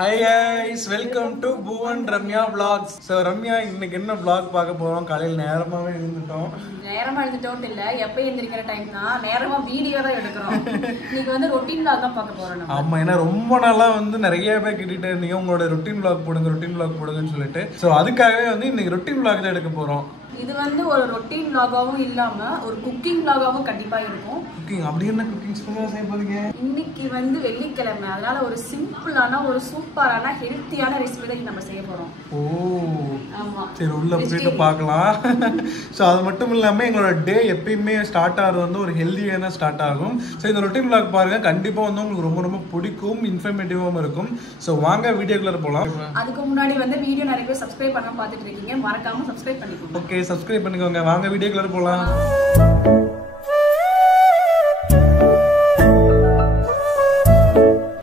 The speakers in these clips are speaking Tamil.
Hi guys, welcome to Bhuvan Ramya Vlogs. So Ramya இன்னைக்கு என்ன vlog பார்க்க போறோம்? காலையில நேரமாவே எழுந்துட்டோம். நேரமா எழுந்துட்டோம் இல்ல, எப்ப எந்திரிக்கிற டைம்னா நேரமா வீடியோ தான் எடுக்கறோம். இன்னைக்கு வந்து ரொட்டீன் vlog தான் பார்க்க போறோம் நம்ம. ஆமா, ஏன்னா ரொம்ப நாளா வந்து நிறைய பேர் கேட்டுட்டே இருந்தீங்க உங்களோட ரொட்டீன் vlog போடுங்கன்னு சொல்லிட்டு. சோ அதுக்காகவே வந்து இன்னைக்கு ரொட்டீன் vlog தான் எடுக்க போறோம். இது வந்து ஒரு ரொட்டீன் vlog-ஆவும் இல்லாம ஒரு குக்கிங் vlog-ஆவும் கண்டிப்பா இருக்கும். குக்கிங் அப்படி என்ன குக்கிங் ஸ்பெஷலா செய்ய போறீங்க? இன்னைக்கு வந்து வெள்ளிக்கிழமை, அதனால ஒரு சிம்பிளான ஒரு சூப்பரான ஹெல்த்தியான ரெசிபி தான் நம்ம செய்ய போறோம். ஓ ஆமா, சரி, உள்ள போயிட்டு பார்க்கலாம். ஸோ அது மட்டும் இல்லாமல் எங்களோட டே எப்பயுமே ஸ்டார்ட் ஆகிறது வந்து ஒரு ஹெல்த்தியாக தான் ஸ்டார்ட் ஆகும். ஸோ இந்த ரொட்டீன் vlog பாருங்க, கண்டிப்பாக வந்து உங்களுக்கு ரொம்ப ரொம்ப பிடிக்கும், இன்ஃபர்மேட்டிவாகவும் இருக்கும். ஸோ வாங்க வீடியோக்குள்ள போகலாம். அதுக்கு முன்னாடி வந்து வீடியோ நிறைய பேர் சப்ஸ்கிரைப் பண்ண பார்த்துட்டு இருக்கீங்க, மறக்காம சப்ஸ்கிரைப் பண்ணிக்கோங்க. ஓகே, சப்ஸ்கிரைப் பண்ணிக்கோங்க. வாங்க வீடியோக்குள்ள போகலாம்.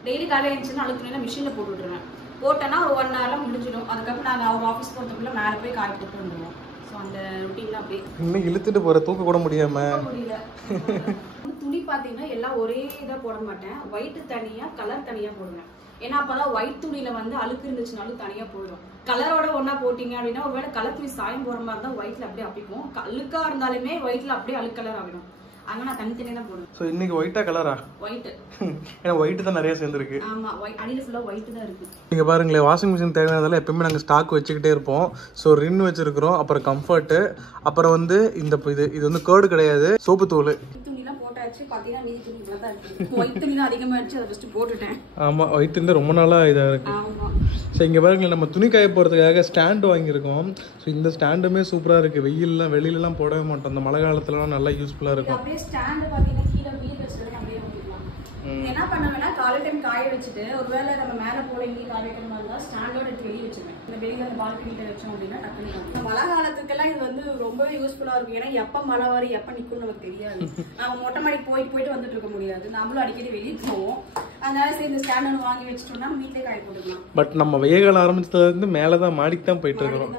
டெய்லி காலையில் எழுந்துச்சுன்னா அழுத்துனா மிஷினில் போட்டு விட்டுருவேன். போட்டேன்னா ஒரு 1 hour முடிஞ்சிடும். அதுக்கப்புறம் நாங்கள் அவர் ஆஃபீஸ் போகிறதுக்குள்ள மேலே போய் காய போட்டு வந்துடுவோம். ஸோ அந்த ரொட்டீன் அப்படியே இன்னும் இழுத்துட்டு போற தூக்க கூட முடியாம முடியல. துணி பார்த்தீங்கன்னா எல்லாம் ஒரே இதாக போட மாட்டேன். ஒயிட் தனியாக, கலர் தனியாக போடுவேன். ஏன்னா அப்போதான் ஒயிட் துணியில வந்து அழுக்கு இருந்துச்சுனாலும் தனியாக போயிடும். கலரோட ஒன்றா போட்டிங்க அப்படின்னா ஒருவேளை கலர் துணி சாயம் போகிற மாதிரி தான் ஒயிட்ல அப்படியே அப்பிக்கும். அழுக்கா இருந்தாலுமே ஒயிட்ல அப்படியே அழுக்கு கலர் ஆகிடும். அங்கே நான் தனித்தனியாக தான் போடுவேன். ஸோ இன்னைக்கு ஒயிட்டா கலரா? ஒயிட். ஏன்னா ஒயிட் தான் நிறைய சேர்ந்துருக்கு. ஆமா, அடியில் ஃபுல்லாக ஒயிட் தான் இருக்கு. நீங்க பாருங்களேன், வாஷிங் மிஷின் தேவையானதால எப்பவுமே நாங்கள் ஸ்டாக் வச்சுக்கிட்டே இருப்போம். ஸோ ரின் வச்சிருக்கிறோம், அப்புறம் கம்ஃபர்ட்டு, அப்புறம் வந்து இந்த இது வந்து கேர்டு கிடையாது, சோப்பு தூள். துணிலாம் போட்டாச்சு. பார்த்தீங்கன்னா மீதி துணி இவ்வளோ தான் இருக்கு. ஒயிட் துணி தான் அதிகமாகிடுச்சு, அதை ஃபஸ்ட்டு போட்டுட்டேன். ஆமா, ஒயிட் இருந்தால் ரொம்ப நாளா இதாக இருக்கு. ஆமா. ஸோ இங்கே பாருங்களேன், நம்ம துணி காய போகிறதுக்காக ஸ்டாண்டு வாங்கியிருக்கோம். ஸோ இந்த ஸ்டாண்டுமே சூப்பராக இருக்குது. வெயிலெலாம் வெளியிலலாம் போடவே மாட்டோம். அந்த மழை காலத்துலலாம் நல்லா யூஸ்ஃபுல்லாக இருக்கும். அப்படியே ஸ்டாண்டு பார்த்தீங்கன்னா கீழே வீடு வச்சுட்டு அப்படியே ஊற்றிக்கலாம். என்ன பண்ணுவேன்னா காலை டைம் காய வச்சுட்டு ஒருவேளை நம்ம மேலே போல இங்கே காய வைக்கிற மாதிரி இருந்தால் ஸ்டாண்டோட எடுத்து வெளியே வச்சுருவேன். இந்த வெளியில் அந்த பால்கனியில் வச்சோம் அப்படின்னா டக்குனு மழை காலத்துக்கெல்லாம் இது வந்து ரொம்பவே யூஸ்ஃபுல்லாக இருக்கும். ஏன்னா எப்போ மழை வரும் எப்போ நிற்கும்னு நமக்கு தெரியாது. நம்ம மொட்டை மாடி போயிட்டு வந்துட்டு இருக்க முடியாது. நம்மளும் அடிக்கடி வெளியே போவோம். அதனால சரி இந்த ஸ்டாண்ட் ஒன்று வாங்கி வச்சுட்டோம்னா வீட்டிலே காய போட்டுக்கலாம். பட் நம்ம வெயில் காலம் ஆரம்பிச்சதுலேருந்து மேலே தான் மாடிக்கு தான் போயிட்டு இருக்கிறோம்.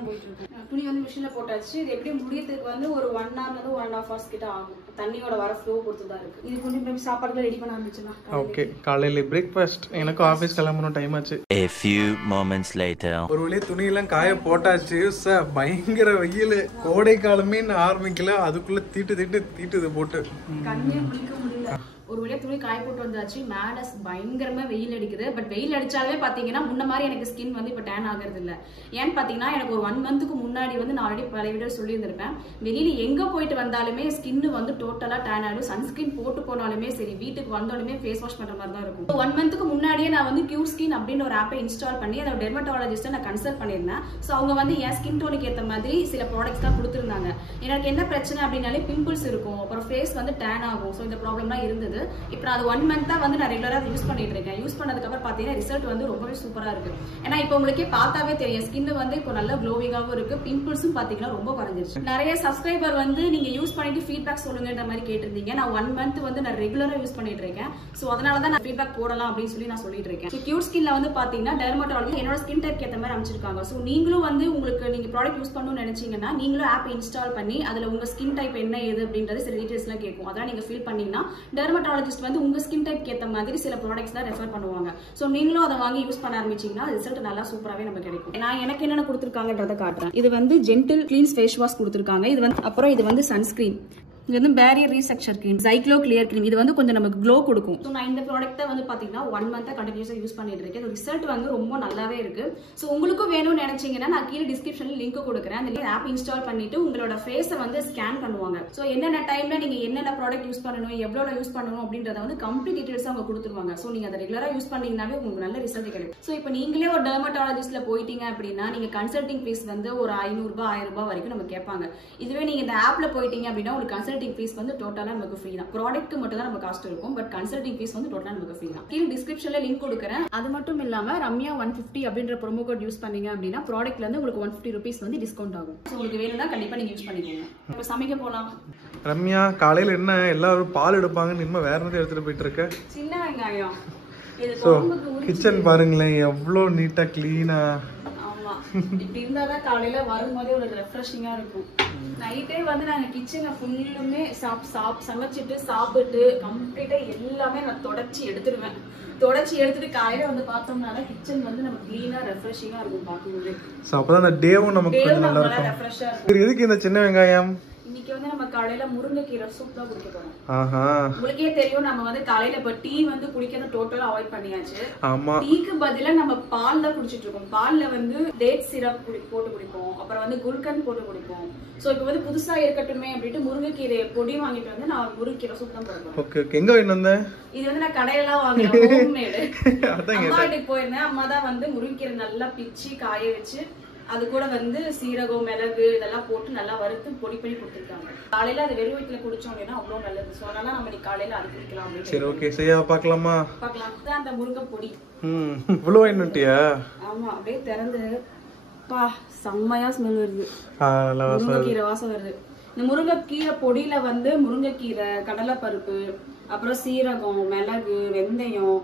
துணி வந்து மிஷினில் போட்டாச்சு. இது எப்படி முடியறதுக்கு வந்து ஒரு 1 hour 1.5 hours கிட்ட ஆகும். தண்ணியோட வர ஃப்ளோ பொறுத்து தான் இருக்கு. இது கொஞ்சம் சாப்பாடுல ரெடி பண்ண ஆரம்பிச்சுனா ஓகே. காலையில பிரேக்ஃபாஸ்ட், எனக்கு ஆஃபீஸ் கிளம்பணும், டைம் ஆச்சு. A few moments later. ஒரு வழியே துணியெல்லாம் காய போட்டாச்சு. சார் பயங்கர வெயில், கோடை காலமே ஆரம்பிக்கல, அதுக்குள்ள தீட்டுது போட்டு கண்ணே முழிக்க முடியல. ஒரு வழியா துணி காய போட்டு வந்தாச்சு. மேல பயங்கரமா வெயில் அடிக்குது. பட் வெயில் அடிச்சாலே பாத்தீங்கன்னா முன்ன மாதிரி எனக்கு ஸ்கின் வந்து இப்ப டேன் ஆகுறது இல்ல. ஏன்னு பாத்தீங்கன்னா எனக்கு ஒரு 1 month முன்னாடி வந்து நான் ஆல்ரெடி பல வீடியோ சொல்லியிருந்திருப்பேன். வெளியில எங்க போயிட்டு வந்தாலுமே ஸ்கின் வந்து டோட்டலா டேன் ஆயிடும். சன்ஸ்கிரீன் போட்டு போனாலுமே சரி, வீட்டுக்கு வந்தாலுமே ஃபேஸ் வாஷ் பண்ற மாதிரி தான் இருக்கும். 1 month முன்னாடியே நான் வந்து கியூர் ஸ்கின் அப்படின்னு ஒரு ஆப்பை இன்ஸ்டால் பண்ணி அதோட டெர்மட்டாலஜிஸ்ட்டை நான் கன்சல்ட் பண்ணியிருந்தேன். ஸோ அவங்க வந்து என் ஸ்கின் டோனுக்கு ஏற்ற மாதிரி சில ப்ராடக்ட்ஸ் தான் கொடுத்துருந்தாங்க. எனக்கு என்ன பிரச்சனை அப்படின்னாலே பிம்பிள்ஸ் இருக்கும், அப்புறம் ஃபேஸ் வந்து டேன் ஆகும். ஸோ இந்த ப்ராப்ளம்லாம் இருந்தது. இப்போ நான் அது 1 month வந்து நான் ரெகுலராக யூஸ் பண்ணிட்டு இருக்கேன். யூஸ் பண்ணதுக்கப்புறம் பார்த்தீங்கன்னா ரிசல்ட் வந்து ரொம்பவே சூப்பராக இருக்கு. ஏன்னா இப்போ உங்களுக்கே பார்த்தாவே தெரியும், ஸ்கின் வந்து இப்போ நல்ல க்ளோவிங்காகவும் இருக்கு. பிம்பிள்ஸும் பார்த்தீங்கன்னா ரொம்ப குறைஞ்சிருச்சு. நிறைய சப்ஸ்கிரைபர் வந்து நீங்க யூஸ் பண்ணிட்டு ஃபீட்பேக் சொல்லுங்கன்ற மாதிரி கேட்டிருந்தீங்க. நான் 1 month வந்து நான் ரெகுலராக யூஸ் பண்ணிட்டு இருக்கேன். ஸோ அதனால தான் நான் ஃபீட்பேக் போடலாம் அப்படின்னு சொல்லி நான் சொல்லிட்டு இருக்கேன். கியூர் ஸ்கின்ல வந்து பார்த்தீங்கன்னா டெர்மட்டாலஜி என்னோட ஸ்கின் டைப் ஏற்ற மாதிரி அமைச்சிருக்காங்க. ஸோ நீங்களும் வந்து உங்களுக்கு நீங்க ப்ராடக்ட் யூஸ் பண்ணணும்னு நினைச்சீங்கன்னா நீங்களும் ஆப் இன்ஸ்டால் பண்ணி அதுல உங்க ஸ்கின் டைப் என்ன ஏது அப்படின்றது சில டீடைல்ஸ்லாம் கேட்கும். அதெல்லாம் நீங்க ஃபில் பண்ணீங்கன்னா டெர்மட்டாலஜிஸ்ட் வந்து உங்க ஸ்கின் டைப் ஏற்ற மாதிரி சில ப்ராடக்ட்ஸ் தான் ரெஃபர் பண்ணுவாங்க. ஸோ நீங்களும் அதை வாங்கி யூஸ் பண்ண ஆரம்பிச்சீங்கன்னா ரிசல்ட் நல்லா சூப்பராகவே நமக்கு கிடைக்கும். நான் எனக்கு என்னென்ன கொடுத்துருக்காங்கன்றதை காட்டுறேன். இது வந்து ஜென்டில் கிளீன்ஸ் ஃபேஸ் வாஷ் கொடுத்துருக்காங்க. இது வந்து அப்புறம் இது வந்து சன்ஸ்கிரீன். இது வந்து barrier restructure cream, cyclo clear cream. இது வந்து கொஞ்சம் நமக்கு க்ளோ கொடுக்கும். ஸோ நான் இந்த ப்ராடக்ட்டை வந்து பார்த்தீங்கன்னா 1 month கண்டினியூஸாக யூஸ் பண்ணிட்டு இருக்கேன். ரிசல்ட் வந்து ரொம்ப நல்லாவே இருக்கு. ஸோ உங்களுக்கும் வேணும்னு நினைச்சீங்கன்னா நான் கீழே டிஸ்கிரிப்ஷன்ல லிங்க் கொடுக்குறேன். அந்த ஆப் இன்ஸ்டால் பண்ணிட்டு உங்களோட ஃபேஸை வந்து ஸ்கேன் பண்ணுவாங்க. ஸோ என்னென்ன டைம்ல நீங்க என்னென்ன ப்ராடக்ட் யூஸ் பண்ணணும், எவ்வளோ யூஸ் பண்ணணும் அப்படின்றத வந்து கம்ப்ளீட் டீடைல்ஸ் அவங்க கொடுத்துருவாங்க. ஸோ நீங்க அதை ரெகுலராக யூஸ் பண்ணீங்கன்னாவே உங்களுக்கு நல்ல ரிசல்ட் கிடைக்கும். ஸோ இப்போ நீங்களே ஒரு டெர்மட்டாலஜிஸ்ட்ல போயிட்டீங்க அப்படின்னா நீங்க கன்சல்டிங் ஃபீஸ் வந்து ஒரு 500 ரூபாய் 1000 ரூபாய் வரைக்கும் நம்ம கேட்பாங்க. இதுவே நீங்க இந்த ஆப்ல போயிட்டீங்க அப்படின்னா ஒரு கன்சல்டிங் ஃபீஸ் வந்து டோட்டலா நமக்கு ஃப்ரீ தான். ப்ராடக்ட் மட்டும் தான் நம்ம காஸ்ட் இருக்கும். பட் கன்சல்டிங் ஃபீஸ் வந்து டோட்டலா நமக்கு ஃப்ரீ தான். கீழ டிஸ்கிரிப்ஷன்ல லிங்க் கொடுக்குறேன். அது மட்டும் இல்லாம ரம்யா 150 அப்படின்ற ப்ரோமோ கோட் யூஸ் பண்ணீங்க அப்படின்னா ப்ராடக்ட்ல இருந்து உங்களுக்கு 150 ரூபீஸ் வந்து டிஸ்கவுண்ட் ஆகும். ஸோ உங்களுக்கு வேணும்னா கண்டிப்பா நீங்க யூஸ் பண்ணிக்கோங்க. இப்போ சமைக்க போலாம். ரம்யா, காலையில என்ன எல்லாரும் பால் எடுப்பாங்கன்னு இனிமே வேற எதாவது எடுத்துட்டு போயிட்டு இருக்க? சின்ன வெங்காயம். ஸோ கிச்சன் பாருங்களேன், எவ்வளோ நீட்டா கிளீனா. ஆமா, இப்படி இருந்தாதான் காலையில வரும்போதே ஒரு ரெஃப்ரெஷிங்கா இருக்கும். நைட்டே வந்து நாங்க கிச்சனை ஃபுல்லுமே சமைச்சிட்டு சாப்பிட்டு கம்ப்ளீட்டா எல்லாமே நான் தொடச்சி எடுத்துடுவேன். தொடச்சி எடுத்துட்டு காலையில வந்து பார்த்தோம்னா கிச்சன் வந்து நம்ம கிளீனா ரெஃப்ரெஷிங்கா இருக்கும் பார்க்கும்போது. சோ அப்பதான் அந்த டேவும் நமக்கு கொஞ்சம் நல்லா இருக்கும். ரெஃப்ரெஷா இருக்கும். எதுக்கு இந்த சின்ன வெங்காயம்? இன்னைக்கு வந்து நம்ம காலையில முருங்கைக்கீரை சூப் தான் குடிக்க போறோம். ஆஹா. உங்களுக்கே தெரியும் நம்ம வந்து காலையில இப்ப டீ வந்து குடிக்கிறது டோட்டலா அவாய்ட் பண்ணியாச்சு. ஆமா. டீக்கு பதிலா நம்ம பால் தான் குடிச்சிட்டு இருக்கோம். பால்ல வந்து டேட் சிரப் போட்டு குடிப்போம். அப்புறம் வந்து குல்கன் போட்டு குடிப்போம். சோ இப்போ வந்து புதுசா இருக்கட்டுமே அப்படிட்டு முருங்கைக்கீரை பொடி வாங்கிட்டு வந்து நான் முருங்கைக்கீரை சூப் தான் போடுறேன். Okay okay. எங்க வாங்கிட்டு வந்த? இது வந்து நான் கடையில வாங்கல, ஹோம்மேட். அம்மா வீட்டுக்கு போயிருந்தேன். அம்மா தான் வந்து முருங்கைக்கீரை நல்லா பிச்சு காய வச்சு அது கூட வந்து சீரகம் மிளகு இதெல்லாம் போட்டு நல்லா வறுத்து பொடி பண்ணி கொடுத்துருக்காங்க. காலையில அது வெறும் வயிற்றுல குடிச்சோம் அப்படின்னா அவ்வளவு நல்லது. சோ அதனால நம்ம இன்னைக்கு காலையில அது குடிக்கலாம் அப்படின்னு. சரி ஓகே. சரியா பார்க்கலாமா? பார்க்கலாம். தான் அந்த முருங்கை பொடி. இவ்வளவு வாங்கிட்டியா? ஆமா, அப்படியே திறந்து பா செம்மையா ஸ்மெல் வருது. முருங்கைக்கீரை வாசம் வருது. இந்த முருங்கைக்கீரை பொடியில வந்து முருங்கைக்கீரை, கடலைப்பருப்பு, அப்புறம் சீரகம், மிளகு, வெந்தயம்,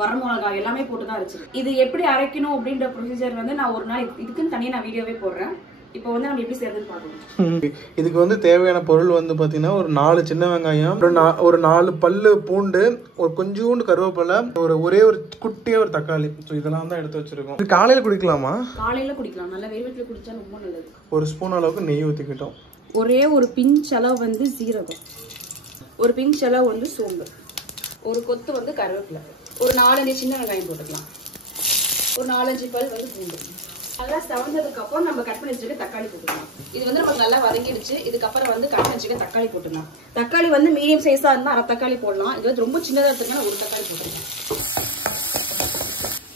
வரமிளகாய் எல்லாமே போட்டுதான் அரைச்சிருக்கு. இது எப்படி அரைக்கணும் அப்படின்ற ப்ரொசீஜர் வந்து நான் ஒரு நாள் இதுக்குன்னு தனியா நான் வீடியோவே போடுறேன். இப்போ வந்து நம்ம எப்படி செய்யறதுன்னு பார்க்கலாம். இதுக்கு வந்து தேவையான பொருள் வந்து பாத்தீங்கன்னா ஒரு 4 சின்ன வெங்காயம், ஒரு 4 பல்லு பூண்டு, ஒரு கொஞ்சோண்டு கருவேப்பிலை, ஒரே ஒரு குட்டியா ஒரு தக்காளி. ஸோ இதெல்லாம் தான் எடுத்து வச்சிருக்கோம். இது காலையில குடிக்கலாமா? காலையில குடிக்கலாம். நல்லா வெயில் வீட்டுல குடிச்சா ரொம்ப நல்லது. ஒரு ஸ்பூன் அளவுக்கு நெய் ஊற்றிக்கிட்டோம். ஒரே ஒரு பிஞ்ச் அளவு வந்து சீரகம், ஒரு பிஞ்ச் அளவு வந்து சோம்பு, ஒரு கொத்து வந்து கருவேப்பிலை, ஒரு 4-5 சின்ன வெங்காயம் போட்டுக்கலாம், ஒரு 4-5 பல் வந்து பூண்டு. நல்லா செவந்ததுக்கு அப்புறம் நம்ம கட் பண்ணி வச்சுட்டு தக்காளி போட்டுக்கலாம். இது வந்து நமக்கு நல்லா வதங்கிடுச்சு. இதுக்கப்புறம் வந்து கட் பண்ணி வச்சுட்டு தக்காளி போட்டுக்கலாம். தக்காளி வந்து மீடியம் சைஸா இருந்தா 1/2 தக்காளி போடலாம். இது வந்து ரொம்ப சின்னதா இருக்குன்னா 1 தக்காளி போட்டுக்கலாம்.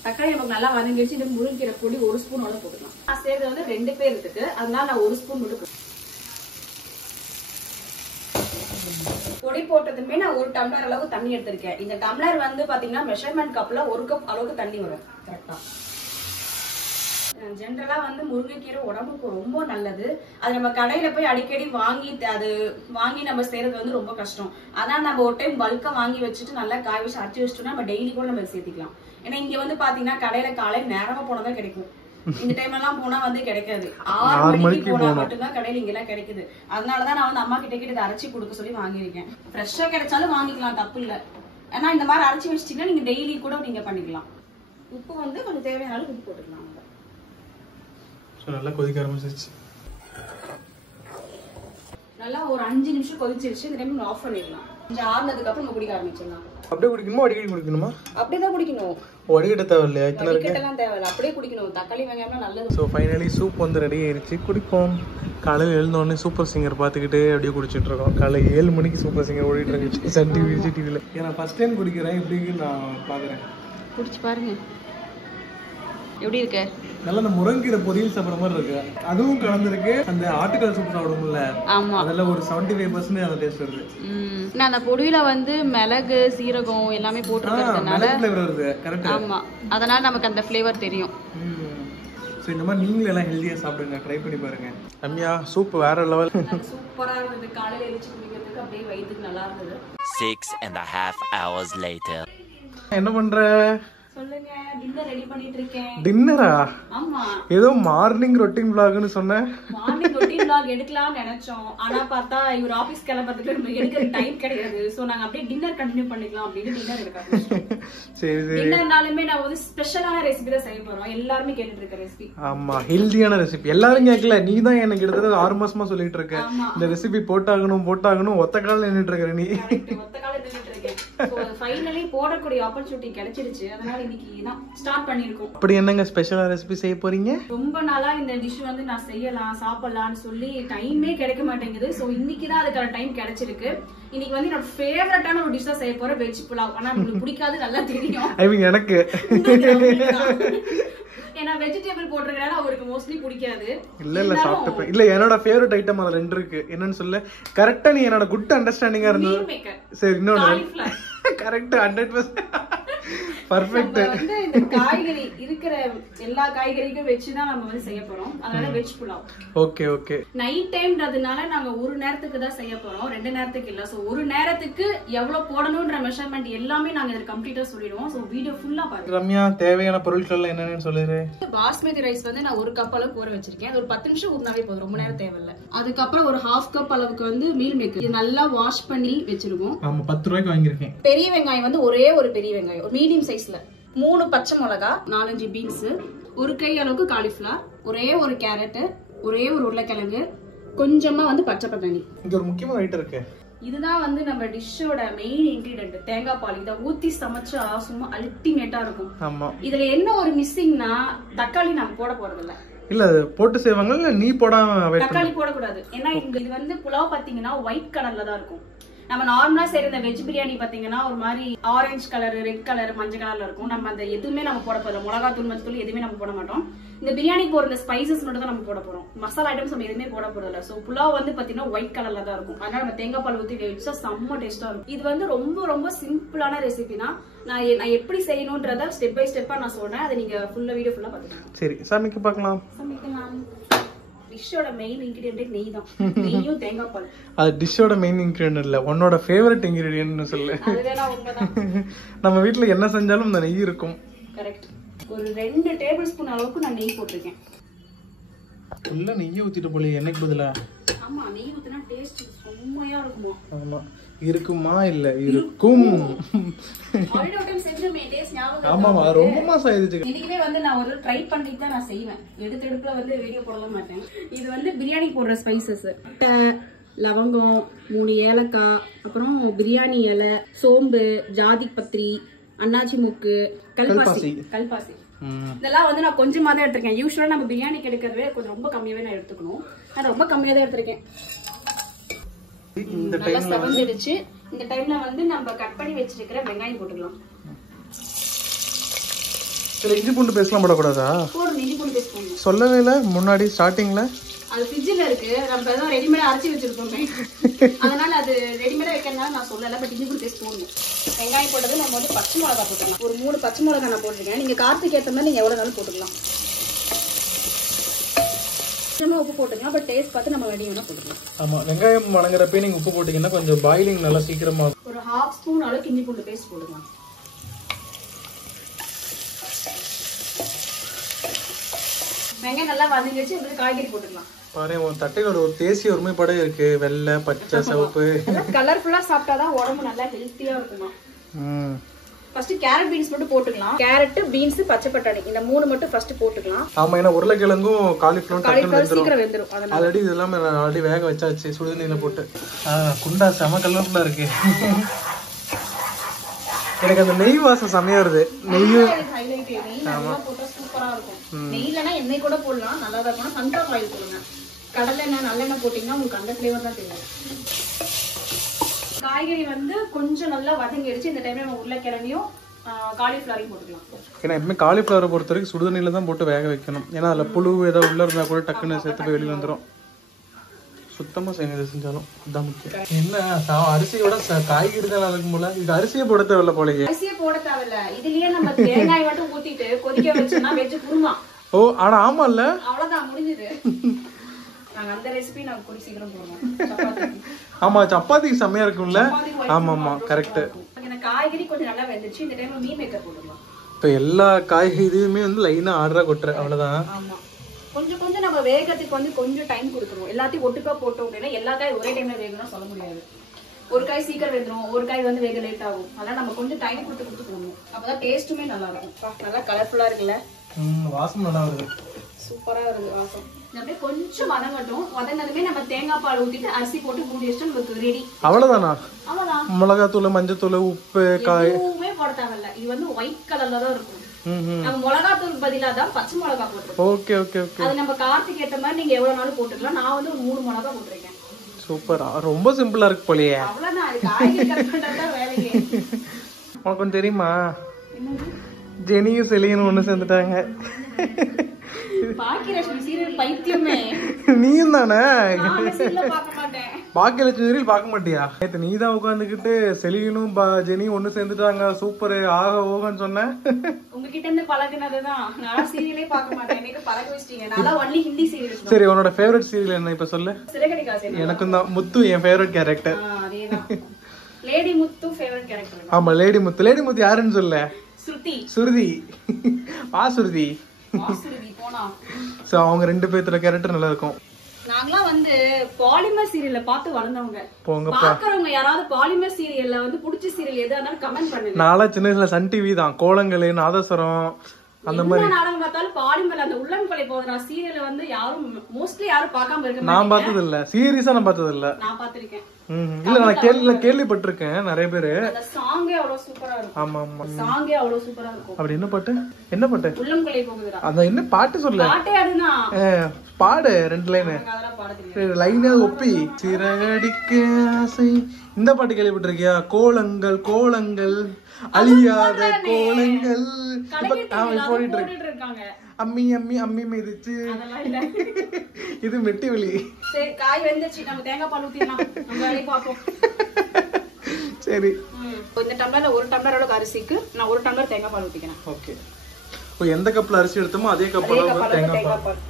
தக்காளி நமக்கு நல்லா வதங்கிடுச்சு. இது முருங்கைக்கீரை பொடி 1 ஸ்பூன் அளவு போட்டுக்கலாம். நான் சேர்த்து வந்து 2 பேர் இருக்கு, அதனால நான் 1 ஸ்பூன் மட்டும் பொடி போட்டதுமே நான் 1 டம்ளர் அளவுக்கு தண்ணி எடுத்திருக்கேன். இந்த டம்ளர் வந்து பாத்தீங்கன்னா மெஷர்மெண்ட் கப்ல 1 கப் அளவுக்கு தண்ணி வரும் கரெக்டா. ஜென்ரலா வந்து முருங்கைக்கீரை உடம்புக்கு ரொம்ப நல்லது. அது நம்ம கடையில போய் அடிக்கடி வாங்கி நம்ம செய்யறது வந்து ரொம்ப கஷ்டம். அதான் நம்ம ஒரு டைம் பல்கா வாங்கி வச்சுட்டு நல்லா காய வச்சு அரைச்சி வச்சுட்டோம்னா நம்ம டெய்லி கூட நம்ம சேர்த்திக்கலாம். ஏன்னா இங்க வந்து பாத்தீங்கன்னா கடையில காலையில நேரமா போனதான் கிடைக்கும். இந்த டைம் எல்லாம் போனா வந்து கிடைக்காது. 6 மணிக்கு போனா மட்டும்தான் கடையில இங்க எல்லாம் கிடைக்குது. அதனாலதான் நான் வந்து அம்மா கிட்ட இதை அரைச்சி கொடுக்க சொல்லி வாங்கியிருக்கேன். ஃப்ரெஷ்ஷா கிடைச்சாலும் வாங்கிக்கலாம், தப்பு இல்ல. ஏன்னா இந்த மாதிரி அரைச்சி வச்சிட்டீங்கன்னா நீங்க டெய்லி கூட நீங்க பண்ணிக்கலாம். உப்பு வந்து கொஞ்சம் தேவையான அளவு உப்பு போட்டுக்கலாம். நல்லா கொதிக்க ஆரம்பிச்சிருச்சு. நல்லா ஒரு 5 நிமிஷம் கொதிச்சிருச்சு. இந்த டைம் ஆஃப் பண்ணிடலாம். கொஞ்சம் ஆறுனதுக்கு அப்புறம் நம்ம குடிக்க ஆரம்பிச்சிடலாம். அப்படியே குடிக்கணுமா அடிக்கடி குடிக்கணுமா? அப்படியேதான் குடிக்கணும். வடிகட்ட தேவையில்லையா? வடிகட்டலாம் தேவையில்லை, அப்படியே குடிக்கணும். தக்காளி வெங்காயம்லாம் நல்லது. ஸோ ஃபைனலி சூப் வந்து ரெடி ஆயிடுச்சு. குடிப்போம். காலையில் எழுந்தோடனே சூப்பர் சிங்கர் பார்த்துக்கிட்டே அப்படியே குடிச்சிட்டு இருக்கோம். காலையில் 7 மணிக்கு சூப்பர் சிங்கர் ஓடிட்டு இருந்துச்சு சன் டிவி, விஜய் டிவியில். ஏன்னா ஃபர்ஸ்ட் டைம் குடிக்கிறேன், எப்படின்னு நான் பார்க்குறேன். குடிச்சு பாருங்க எப்படி இருக்கு. நல்லா அந்த முருங்கீரை பொரியல் சாப்பிட்ற மாதிரி இருக்கு. அதுவும் கலந்துருக்கு. அந்த ஆட்டுக்கால் சூப் சாப்பிடும்ல, ஆமா, அதெல்லாம் ஒரு 75% அந்த டேஸ்ட் வருது. நான் அந்த பொடியில வந்து மிளகு, சீரகம் எல்லாமே போட்டுக்கிறதுனால ஃப்ளேவர் வருது. கரெக்ட். ஆமா, அதனால நமக்கு அந்த ஃப்ளேவர் தெரியும். ஸோ இந்த மாதிரி நீங்களும் எல்லாம் ஹெல்த்தியாக சாப்பிடுங்க, ட்ரை பண்ணி பாருங்க. ரம்யா சூப் வேற லெவல். சூப்பரா இருந்தது. காலையில எழுச்சி குடிக்கிறதுக்கு அப்படியே வயிற்றுக்கு நல்லா இருந்தது. 6.5 hours later. என்ன பண்ற? சொல்லுங்க. டின்னர் ரெடி பண்ணிட்டு இருக்கேன். டின்னரா? ஆமா. ஏதோ மார்னிங் ரொட்டீன் vlogனு சொன்ன. மார்னிங் ரொட்டீன் vlog எடுக்கலாம்னு நினைச்சோம். ஆனா பார்த்தா இவர் ஆபீஸ் கிளம்பறதுக்கு நமக்கு எடுக்க டைம் கிடையாது. சோ நாங்க அப்படியே டின்னர் கண்டினியூ பண்ணிக்கலாம் அப்படின்னு டின்னர் எடுக்க. சரி சரி. டின்னர்னாலுமே நான் ஒரு ஸ்பெஷலான ரெசிபி தான் செய்ய போறோம். எல்லாரும் கேட்டுட்டு இருக்க ரெசிபி. ஆமா, ஹெல்தியான ரெசிபி. எல்லாரும் கேட்கல, நீ தான் எனக்கு கிட்டத்தட்ட 6 மாசமா சொல்லிட்டு இருக்க இந்த ரெசிபி போட்டாகணும் ஒத்த கால நின்னுட்டு இருக்க நீ. ஒத்த கால நின்னுட்டு இருக்கேன். சோ ஃபைனலி போடக்கூடிய ஆப்பர்சூனிட்டி கிடைச்சிருச்சு. அதனால இன்னைக்கு தான் ஸ்டார்ட் பண்ணிருக்கோம். அப்படி என்னங்க ஸ்பெஷலா ரெசிபி செய்ய போறீங்க? ரொம்ப நாளா இந்த டிஷ் வந்து நான் செய்யலாம் சாப்பிடலாம்னு சொல்லி டைமே கிடைக்க மாட்டேங்குது. சோ இன்னைக்கு தான் அதுக்கான டைம் கிடைச்சிருக்கு. இன்னைக்கு வந்து என்னோட ஃபேவரட்டான ஒரு டிஷ் தான் செய்ய போறேன், வெஜ் புலாவ். ஆனா உங்களுக்கு பிடிக்காது நல்லா தெரியும். ஐ மீன் எனக்கு. ஏன்னா வெஜிடபிள் போட்டிருக்கனால அவருக்கு மோஸ்ட்லி பிடிக்காது. இல்ல சாப்பிட்டேன். இல்ல என்னோட ஃபேவரட் ஐட்டம் அதுல 2 இருக்கு. என்னன்னு சொல்ல? கரெக்ட்டா நீ என்னோட குட் அண்டர்ஸ்டாண்டிங்கா இருந்தது. சரி இன்னொன்னு கரெக்ட் 100%. பர்ஃபெக்ட். வந்து இந்த காய்கறி இருக்கிற எல்லா காய்கறியும் வச்சுதான் நம்ம வந்து செய்ய போறோம். அதனால veg pulao. Okay okay. Night டைம்ன்றதுனால நாங்க ஒரு நேரத்துக்கு தான் செய்ய போறோம், 2 நேரத்துக்கு இல்ல. சோ ஒரு நேரத்துக்கு எவ்வளவு போடணும்ன்ற மெஷர்மெண்ட் எல்லாமே நாங்க இதுல கம்ப்ளீட்டா சொல்லிடுவோம். சோ வீடியோ ஃபுல்லா பாருங்க. ரம்யா, தேவையான பொருட்கள் என்னன்னு சொல்லுறே. பாஸ்மதி ரைஸ் வந்து நான் 1 கப் அளவுக்கு ஊற வச்சிருக்கேன். அது ஒரு 10 நிமிஷம் ஊறினாவே போதும், ரொம்ப நேரம் தேவையில்ல. அதுக்கப்புறம் ஒரு 1/2 கப் அளவுக்கு வந்து மீல் மேக்கர், இது நல்லா வாஷ் பண்ணி வச்சிருக்கோம். ஆமா, 10 ரூபாய்க்கு வாங்கியிருக்கேன். பெரிய வெங்காயம் வந்து ஒரே ஒரு பெரிய வெங்காயம், ஒரு மீடியம் சைஸ்ல, 3 பச்சை மிளகா, 4-5 பீன்ஸ், ஒரு கை அளவுக்கு காலிஃபிளவர், ஒரே ஒரு கேரட், ஒரே ஒரு உருளைக்கிழங்கு, கொஞ்சமா வந்து பச்சை பட்டாணி. இங்க ஒரு முக்கியமான ஐட்டம் இருக்கு. இதுதான் வந்து நம்ம டிஷ்ஷோட மெயின் இன்கிரிடியன்ட், தேங்காய் பால். இதை ஊத்தி சமைச்சா சும்மா அல்டிமேட்டா இருக்கும். ஆமா. இதுல என்ன ஒரு மிஸ்ஸிங்னா தக்காளி நம்ம போட போறது இல்ல. இல்ல போட்டு செய்வாங்க, இல்ல நீ போடாம தக்காளி போடக்கூடாது. ஏன்னா இது வந்து புலாவ் பாத்தீங்கன்னா ஒயிட் கலர்ல தான் இருக்கும். நம்ம நார்மலா செய்யற இந்த வெஜ் பிரியாணி பாத்தீங்கன்னா ஒரு மாதிரி ஆரஞ்சு கலர், ரெட் கலர், மஞ்சள் கலர்ல இருக்கும். நம்ம அந்த எதுவுமே நம்ம போட போறோம், மிளகாத்தூள், மஞ்சள் எதுவுமே நம்ம போட மாட்டோம். இந்த பிரியாணி போற இந்த ஸ்பைசஸ் மட்டும் தான் நம்ம போட போறோம். மசாலா ஐட்டம்ஸ் நம்ம எதுவுமே போட போறதில்ல. சோ புலாவ் வந்து பாத்தீங்கன்னா ஒயிட் கலர்ல தான் இருக்கும். அதனால நம்ம தேங்காய் பால் ஊத்தி வச்சா செம்ம டேஸ்டா இருக்கும். இது வந்து ரொம்ப ரொம்ப சிம்பிளான ரெசிபி தான். நான் எப்படி செய்யணும்ன்றத ஸ்டெப் பை ஸ்டெப்பா நான் சொல்றேன். அதை நீங்க ஃபுல்லா வீடியோ ஃபுல்லா பாத்துக்கலாம். சரி, சமைக்க பார்க்கலாம். டிஷ்ஷோட மெயின் இன்கிரிடியன்ட் நெய் தான். நெய்யும் தேங்காய் பால். அது டிஷ்ஷோட மெயின் இன்கிரிடியன்ட் இல்ல, உன்னோட ஃபேவரட் இன்கிரிடியன்ட்னு சொல்லு. அதுவேனா உண்மைதான். நம்ம வீட்ல என்ன செஞ்சாலும் இந்த நெய் இருக்கும். கரெக்ட். ஒரு 2 டேபிள் ஸ்பூன் அளவுக்கு நான் நெய் போட்டிருக்கேன். உள்ள நெய்யை ஊத்திட்டு போல என்னைக்கு பதிலா. ஆமா, நெய் ஊத்தினா டேஸ்ட் செம்மையா இருக்குமா. ஆமா, இருக்குமா இல்ல இருக்கும். ஆல்ரெடி ஒரு டைம் செஞ்சோமே, டேஸ்ட் ஞாபகம். ஆமாமா, ரொம்ப மாசம் ஆயிடுச்சு. இன்னைக்குமே வந்து நான் ஒரு ட்ரை பண்ணிட்டு தான் நான் செய்வேன். எடுப்புல வந்து வீடியோ போடவே மாட்டேன். இது வந்து பிரியாணி போடுற ஸ்பைசஸ்: பட்டை, லவங்கம், 3 ஏலக்காய், அப்புறம் பிரியாணி இலை, சோம்பு, ஜாதி பத்திரி, அன்னாச்சி மூக்கு, கல்பாசி. இதெல்லாம் வந்து நான் கொஞ்சமா தான் எடுத்திருக்கேன். யூஸ்வலா நம்ம பிரியாணிக்கு எடுக்கிறதே கொஞ்சம் ரொம்ப கம்மியாவே நான் எடுத்துக்கணும். நான் ரொம்ப கம்மியா தான் எடுத்திருக்கேன். நல்லா செவந்துடுச்சு. இந்த டைம்ல வந்து நம்ம கட் பண்ணி வச்சிருக்கிற வெங்காயம் போட்டுக்கலாம். இல்ல இஞ்சி பூண்டு பேஸ்ட்லாம் போடக்கூடாதா? போடுங்க, இஞ்சி பூண்டு பேஸ்ட் போடுங்க. சொல்லவே இல்ல முன்னாடி ஸ்டார்டிங்ல. அது ஃப்ரிட்ஜ்ல இருக்கு, நம்ம ஏதோ ரெடிமேடா அரைச்சி வச்சிருக்கோமே, அதனால அது ரெடிமேடா வைக்கிறதுனால நான் சொல்லல. பட் இஞ்சி பூண்டு பேஸ்ட் போடணும். வெங்காயம் போட்டது நம்ம வந்து பச்சை மிளகா போட்டுக்கலாம். ஒரு 3 பச்சை மிளகா நான் போட்டுருக்கேன். நீங்க காரத்துக்கு ஏற்ற மாதிரி நீங்க எவ்வளவு நாளும் போட்டுக்கலாம். கொஞ்சமா உப்பு போட்டுக்கலாம். பட் டேஸ்ட் பார்த்து நம்ம ரெடி வேணா போட்டுக்கலாம். ஆமா, வெங்காயம் வணங்குறப்ப நீங்க உப்பு போட்டீங்கன்னா கொஞ்சம் பாயிலிங் நல்லா சீக்கிரமா. ஒரு 1/2 ஸ்பூன் அளவுக்கு இஞ்சி பூண்டு பேஸ்ட் போடுக்கலாம். வெங்காயம் நல்லா வதங்கிடுச்சு. இப்படி காய்கறி போட்டுக்கலாம். பாரு, உன் தட்டையில ஒரு தேசிய ஒருமைப்பாடே இருக்கு. வெள்ளை, பச்சை, சிவப்பு, கலர்ஃபுல்லா சாப்பிட்டாதான் உடம்பு நல்லா ஹெல்த்தியா இருக்குமா. ஃபர்ஸ்ட் கேரட் பீன்ஸ் மட்டும் போட்டுக்கலாம். கேரட், பீன்ஸ், பச்சை பட்டாணி இந்த 3 மட்டும் ஃபர்ஸ்ட் போட்டுக்கலாம். ஆமா, ஏன்னா உருளைக்கிழங்கும் காலிஃபிளவரும் சீக்கிரம் வெந்துரும். அதனால ஆல்ரெடி இதெல்லாம் ஆல்ரெடி வேக வச்சாச்சு சுடு தண்ணியில போட்டு. குண்டா செம கலர்ஃபுல்லா இருக்கு. எனக்கு அந்த நெய் வாசம் செமையா வருது. நெய்யும் ஹைலைட். நெய் நல்லா போட்டா சூப்பரா இருக்கும். நெய்லனா எண்ணெய் கூட போடலாம், நல்லா தான் இருக்கும். சன்ஃப்ளவர் ஆயில் போடுங்க. கடலெண்ணெய், நல்லெண்ணெய் போட்டீங்கன்னா உங்களுக்கு அந்த ஃப்ளேவர் தான் தெரியும். காய்கறி வந்து கொஞ்சம் நல்லா வதங்கிடுச்சு. இந்த டைம்ல நம்ம உருளைக்கிழங்கையும் காலிஃபிளவரையும் போட்டுக்கலாம். ஏன்னா எப்பவுமே காலிஃபிளவரை பொறுத்த வரைக்கும் சுடுதண்ணில தான் போட்டு வேக வைக்கணும். ஏன்னா அதுல புழு ஏதாவது உள்ள இருந்தா கூட டக்குன்னு சேர்த்து போய் வெளியே வந்துடும். சுத்தமா செய்யணும் எது செஞ்சாலும், அதுதான் முக்கியம். என்ன அரிசியோட காய்கறி தான் இருக்கும் போல. இது அரிசியை போட தேவையில்ல போலயே. அரிசியை போட தேவையில்ல, இதுலயே நம்ம தேங்காய் மட்டும் ஊத்திட்டு கொதிக்க வச்சோம்னா வெஜ் குருமா. ஓ, ஆனா ஆமா இல்ல, அவ்வளவுதான் முடிஞ்சது. நாங்க அந்த ரெசிபி நான் கொஞ்சம் சீக்கிரம் போடுவோம். ஆமா, சப்பாத்திக்கு செம்மையா இருக்கும்ல. ஆமா ஆமா, கரெக்ட். காய்கறி கொஞ்சம் நல்லா வெந்துச்சு. இந்த டைம் மீன் மேக்கர் போட்டுக்கலாம். இப்ப எல்லா காய்கறி இதுவுமே வந்து லைனா ஆர்டரா கொட்டுற அவ்வளவுதான். ஆமா, கொஞ்சம் கொஞ்சம் நம்ம வேகத்துக்கு வந்து கொஞ்சம் டைம் கொடுக்கணும். எல்லாத்தையும் ஒட்டுக்கா போட்டோம் அப்படின்னா எல்லா காய் ஒரே டைம்ல வேகணும்னு சொல்ல முடியாது. ஒரு காய் சீக்கிரம் வெந்துடும், ஒரு காய் வந்து வேக லேட் ஆகும். அதனால நம்ம கொஞ்சம் டைம் கொடுத்து போடணும். அப்பதான் டேஸ்ட்டுமே நல்லா இருக்கும். நல்லா கலர்ஃபுல்லா இருக்குல்ல, வாசம் நல்லா வருது. சூப்பரா வருது வாசம். அப்படியே கொஞ்சம் வதங்கட்டும். வதங்கினதுமே நம்ம தேங்காய் பால் ஊத்திட்டு அரிசி போட்டு மூடி வச்சுட்டு நமக்கு ரெடி. அவ்வளவுதானா? அவ்வளவுதான். மிளகாத்தூள், மஞ்சத்தூள், உப்பு, காய் எதுவுமே போட தேவையில்ல. இது வந்து ஒயிட் கலர்ல தான் இருக்கும். நம்ம மிளகாத்தூள் பதிலா தான் பச்சை மிளகா போட்டுருக்கோம். Okay okay okay. அது நம்ம காரத்துக்கு ஏத்த மாதிரி நீங்க எவ்வளவு நாளும் போட்டுக்கலாம். நான் வந்து ஒரு 3 மிளகா போட்டிருக்கேன். சூப்பரா, ரொம்ப சிம்பிளா இருக்கு போலயே. அவ்வளவுதான். அது காய்கறி கட் பண்றதா வேலையே. உனக்கு தெரியுமா, ஜெனியும் செலியனும் ஒண்ணு சேர்ந்துட்டாங்க. பாக்கியலட்சுமி சீரியல் பைத்தியமே. நீயும் தானே? நான் சீரியல் பார்க்க மாட்டேன். பாக்கியலட்சுமி சீரியல் பார்க்க மாட்டியா? நேற்று நீ தான் உட்காந்துக்கிட்டு செலினும் ஜெனியும் ஒண்ணு சேர்ந்துட்டாங்க சூப்பர் ஆக ஓகன்னு சொன்ன. உங்ககிட்ட இருந்து பழகுனதுதான். நான் சீரியலே பார்க்க மாட்டேன், எனக்கு பழக வச்சிட்டீங்க. நான் ஒன்லி ஹிந்தி சீரியல். சரி, உன்னோட ஃபேவரட் சீரியல் என்ன இப்ப சொல்லு. சிறகடிக்காசை. எனக்கும் தான் முத்து என் ஃபேவரட் கேரக்டர். அதேதான், லேடி முத்து ஃபேவரட் கேரக்டர். ஆமா, லேடி முத்து. லேடி முத்து யாருன்னு சொல்ல? ஸ்ருதி. சுருதி. சுருதி. ஸ்ருதி போனா. சோ அவங்க ரெண்டு பேர்த்தோட கேரக்டர் நல்லா இருக்கும். நாங்களாம் வந்து பாலிமர் சீரியல்ல பார்த்து வளர்ந்தவங்க. போங்கப்பா. பாக்குறவங்க யாராவது பாலிமர் சீரியல்ல வந்து பிடிச்ச சீரியல் எது இருந்தாலும் கமெண்ட் பண்ணுங்க. நாளா சின்ன வயசுல சன் டிவி தான், கோலங்கள், நாதஸ்வரம் அந்த மாதிரி நாடகம் பார்த்தாலும் பாலிமர் அந்த உள்ளங்கொலை போதுரா சீரியல் வந்து யாரும் மோஸ்ட்லி யாரும் பார்க்காம இருக்க. நான் பார்த்தது இல்ல, சீரியஸா நான் பார்த்தது இல்ல. நான் பார்த்திருக்கேன். இல்ல நான் கேள்விப்பட்டிருக்கேன் நிறைய பேரு. அந்த சாங்கே அவ்வளவு சூப்பரா இருக்கும். ஆமா ஆமா, சாங்கே அவ்வளவு சூப்பரா இருக்கும். அப்படி என்ன பாட்டு? என்ன பாட்டு? உள்ளங்கொலை போகுதுடா. அத என்ன பாட்டு சொல்ல? பாட்டே அதுதான். பாடு 2 லைன். அதெல்லாம் பாட தெரியாது. லைனா ஒப்பி. சிறகடிக்க ஆசை. இந்த பாட்டு கேள்விப்பட்டிருக்கியா? கோலங்கள் கோலங்கள் அழியாத கோலங்கள். போட்டுட்டு இருக்காங்க. அம்மி அம்மி அம்மி மிதிச்சு. அதெல்லாம் இல்ல. இது மெட்டி வெளி. சரி, காய் வெந்துச்சு, நம்ம தேங்காய் பால் ஊத்திடலாம். நம்ம வேலையை பார்ப்போம். சரி, இந்த டம்ளர்ல 1 டம்ளர் அளவுக்கு அரிசிக்கு நான் 1 டம்ளர் தேங்காய் பால் ஊத்திக்கிறேன். ஓகே. இப்போ எந்த கப்ல அரிசி எடுத்தோமோ அதே கப்ல தேங்காய் பால்.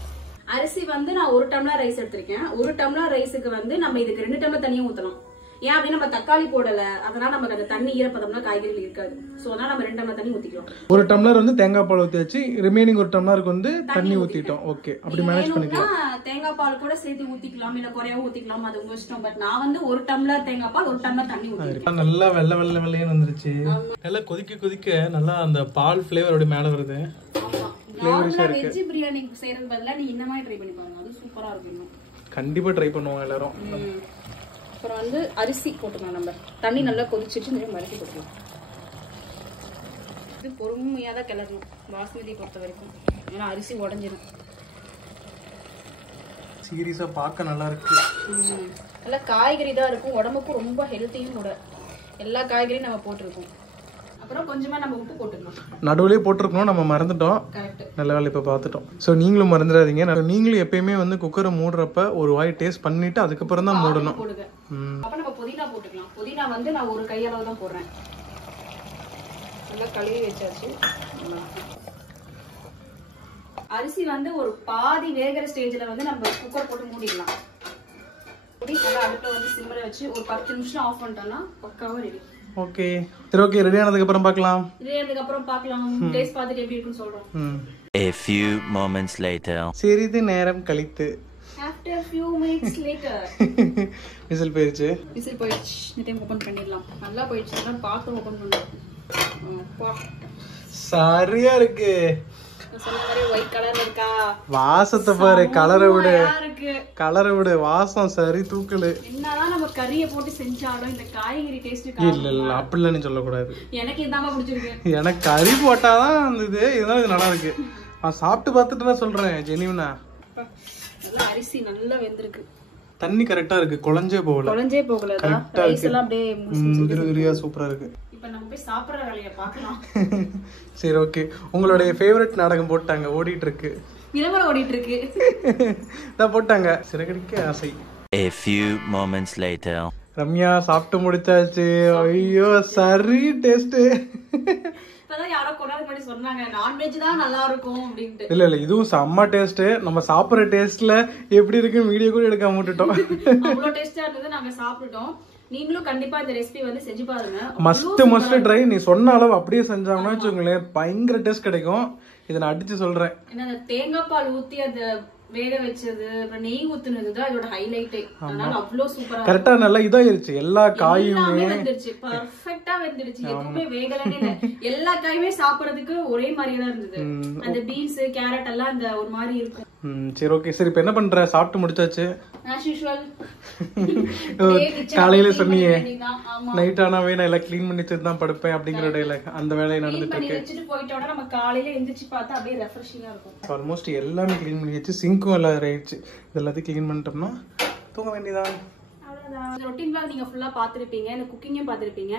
அரிசி வந்து நான் 1 டம்ளர் ரைஸ் எடுத்திருக்கேன். 1 டம்ளர் ரைஸுக்கு வந்து நம்ம இதுக்கு 2 டம்ளர் தண்ணியும் ஊத்தலாம். ஏன் அப்படின்னா நம்ம தக்காளி போடல, அதனால நமக்கு அந்த தண்ணி ஈரப்பதம்னா காய்கறிகள் இருக்காது. சோ அதனால நம்ம 2 டம்ளர் தண்ணி ஊத்திக்கலாம். 1 டம்ளர் வந்து தேங்காய் பால் ஊத்தியாச்சு, ரிமைனிங் 1 டம்ளருக்கு வந்து தண்ணி ஊத்திட்டோம். ஓகே, அப்படி மேனேஜ் பண்ணிக்கலாம். தேங்காய் பால் கூட சேர்த்து ஊத்திக்கலாம், இல்ல குறையாவும் ஊத்திக்கலாம், அது உங்க இஷ்டம். பட் நான் வந்து 1 டம்ளர் தேங்காய் பால் 1 டம்ளர் தண்ணி ஊத்திக்கிறேன். நல்லா வெள்ளை வெள்ளை வெள்ளைன்னு வந்துருச்சு. நல்லா கொதிக்க கொதிக்க நல்லா அந்த பால் ஃபிளேவர் அப்படி மேல வருது. வெஜ் பிரியாணி செய்யறது பதிலா நீ இந்த மாதிரி ட்ரை பண்ணி பாருங்க, அது சூப்பரா இருக்கும். கண்டிப்பா ட்ரை பண்ணுவோம் எல்லாரும். அப்புறம் வந்து அரிசி போட்டுக்கலாம். நம்ம தண்ணி நல்லா கொதிச்சிட்டு அரிசி போட்டுக்கலாம். இது பொறுமையா தான் கிளறணும் பாஸ்மதி பொறுத்த வரைக்கும், ஏன்னா அரிசி உடஞ்சிடும். சீரியஸா பார்க்க நல்லா இருக்கு. நல்லா காய்கறி தான் இருக்கும், உடம்புக்கும் ரொம்ப ஹெல்த்தியும் கூட. எல்லா காய்கறியும் நம்ம போட்டிருக்கோம். அப்புறம் கொஞ்சமா நம்ம உப்பு போட்டுக்கலாம். நடுவுலயே போட்டிருக்கணும், நம்ம மறந்துட்டோம். நல்ல வேலை இப்ப பாத்துட்டோம். சோ நீங்களும் மறந்துடாதீங்க. நீங்களும் எப்பயுமே வந்து குக்கரை மூடுறப்ப ஒரு வாய் டேஸ்ட் பண்ணிட்டு அதுக்கப்புறம் தான் மூடணும். அப்ப நம்ம புதினா போட்டுக்கலாம். புதினா வந்து நான் 1 கையளவு தான் போடுறேன். நல்லா கழுவி வச்சாச்சு. அரிசி வந்து ஒரு பாதி வேகிற ஸ்டேஜ்ல வந்து நம்ம குக்கர் போட்டு மூடிடலாம். நல்லா அடுப்புல வந்து சிம்ல வச்சு ஒரு 10 நிமிஷம் ஆஃப் பண்ணிட்டோம்னா பக்காவா ரெடி. ஓகே, சரி, ஓகே. ரெடி ஆனதுக்கு அப்புறம் பார்க்கலாம். டேஸ்ட் பார்த்துட்டு எப்படி இருக்குன்னு சொல்றோம். A few moments later. சிறிது நேரம் கழித்து. After few minutes later. Whistle போயிடுச்சு. இந்த டைம் ஓபன் பண்ணிடலாம். நல்லா போயிடுச்சுன்னா பார்த்து ஓபன் பண்ணுவோம். சரியா இருக்கு. சொன்ன மாதிரி ஒயிட் கலர்ல இருக்கா? வாசத்தை பாரு, கலரை விடு, வாசம் சரி தூக்கலு. என்னதான் நம்ம கறியை போட்டு செஞ்சாலும் இந்த காய்கறி டேஸ்ட் இல்ல அப்படிலாம் நீ சொல்லக்கூடாது. எனக்கு இதாம பிடிச்சிருக்கு. எனக்கு கறி போட்டாதான் இருந்தது, இதெல்லாம் இது நல்லா இருக்கு. நான் சாப்பிட்டு பார்த்துட்டு தான் சொல்றேன் ஜெனியூனா. நல்லா அரிசி நல்லா வெந்திருக்கு, தண்ணி கரெக்டா இருக்கு, குழஞ்சே போகல. ரைஸ் எல்லாம் அப்படியே உதிரியா சூப்பரா இருக்கு. இப்போ நம்ம போய் சாப்பிடுற வேலைய பார்க்கலாம். சரி, ஓகே. உங்களுடைய ஃபேவரட் நாடகம் போட்டாங்க, ஓடிட்டு இருக்கு. விளம்பரம் ஓடிட்டு இருக்கு. தான் போட்டாங்க, சிறகடிக்க ஆசை. A few moments later. Ramya சாப்பிட்டு முடிச்சாச்சு. ஐயோ சரி டேஸ்ட். இப்பதான் யாரோ கொண்டாடி பண்ணி சொன்னாங்க நான்வெஜ் தான் நல்லா இருக்கும் அப்படின்ட்டு. இல்ல இதுவும் செம்ம டேஸ்ட். நம்ம சாப்பிடுற டேஸ்ட்ல எப்படி இருக்குன்னு வீடியோ கூட எடுக்காம விட்டுட்டோம். அவ்வளவு டேஸ்டா இருந்தது, நாங்க சாப்பிட்டோம். நீங்களும் கண்டிப்பா இந்த ரெசிபி வந்து செஞ்சு பாருங்க. Must try. நீ சொன்ன அளவு அப்படியே செஞ்சாங்கன்னா வச்சுக்கோங்களேன், பயங்கர டேஸ்ட் கிடைக்கும். இதை நான் அடிச்சு சொல்றேன். ஏன்னா தேங்காய் பால் ஊத்தி அந்த வேக வச்சது அப்புறம் நெய் ஊத்துனதுதான் இதோட ஹைலைட்டே. அதனால அவ்வளவு சூப்பரா கரெக்டா நல்லா இதாயிருச்சு. எல்லா காயுமே வெந்துருச்சு, பெர்ஃபெக்ட்டா வெந்துருச்சு. எதுவுமே வேகலனே இல்ல. எல்லா காயுமே சாப்பிடுறதுக்கு ஒரே மாதிரியே தான் இருந்தது. அந்த பீன்ஸ் கேரட் எல்லாம் அந்த ஒரு மாதிரி இருக்கும். சரி, ஓகே. சரி, இப்ப என்ன பண்ற? சாப்பிட்டு முடிச்சாச்சு. as usual. காலையில சொன்னீங்க நைட் ஆனாவே நான் எல்லாம் கிளீன் பண்ணி வச்சுட்டு தான் படுப்பேன் அப்படிங்கிற இடையில அந்த வேலையை நடந்துட்டு இருக்கு. வச்சுட்டு போயிட்டோட நம்ம காலையில எந்திரிச்சு பார்த்தா அப்படியே ரெஃப்ரெஷிங்கா இருக்கும். ஆல்மோஸ்ட் எல்லாமே கிளீன் பண்ணி வச்சு, சிங்க்கும் எல்லாம் ஆயிடுச்சு. இது எல்லாத்தையும் கிளீன் பண்ணிட்டோம்னா தூங்க வேண்டியதான். அவ்வளவுதான். இந்த ரொட்டீன் vlog நீங்க ஃபுல்லா பாத்துருப்பீங்க, இந்த குக்கிங்கும் பாத்துருப்பீங்க.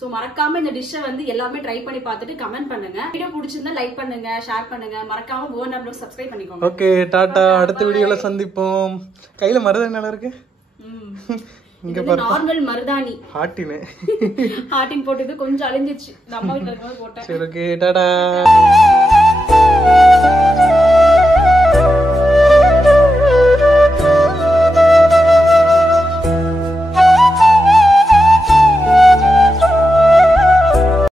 சோ மறக்காம இந்த டிஷ்ஷை வந்து எல்லாமே ட்ரை பண்ணி பார்த்துட்டு கமெண்ட் பண்ணுங்க. வீடியோ பிடிச்சிருந்தா லைக் பண்ணுங்க, ஷேர் பண்ணுங்க. மறக்காம போன் அப்லோட் சப்ஸ்கிரைப் பண்ணிக்கோங்க. ஓகே, டாடா. அடுத்த வீடியோல சந்திப்போம். கையில மருதாணி நல்லா இருக்கு. இங்க பாரு நார்மல் மருதாணி ஹார்ட்டின் போட்டது கொஞ்சம் அழிஞ்சிச்சு. நம்ம வீட்டுல இருக்கும்போது போட்டேன். சரி ஓகே டாடா.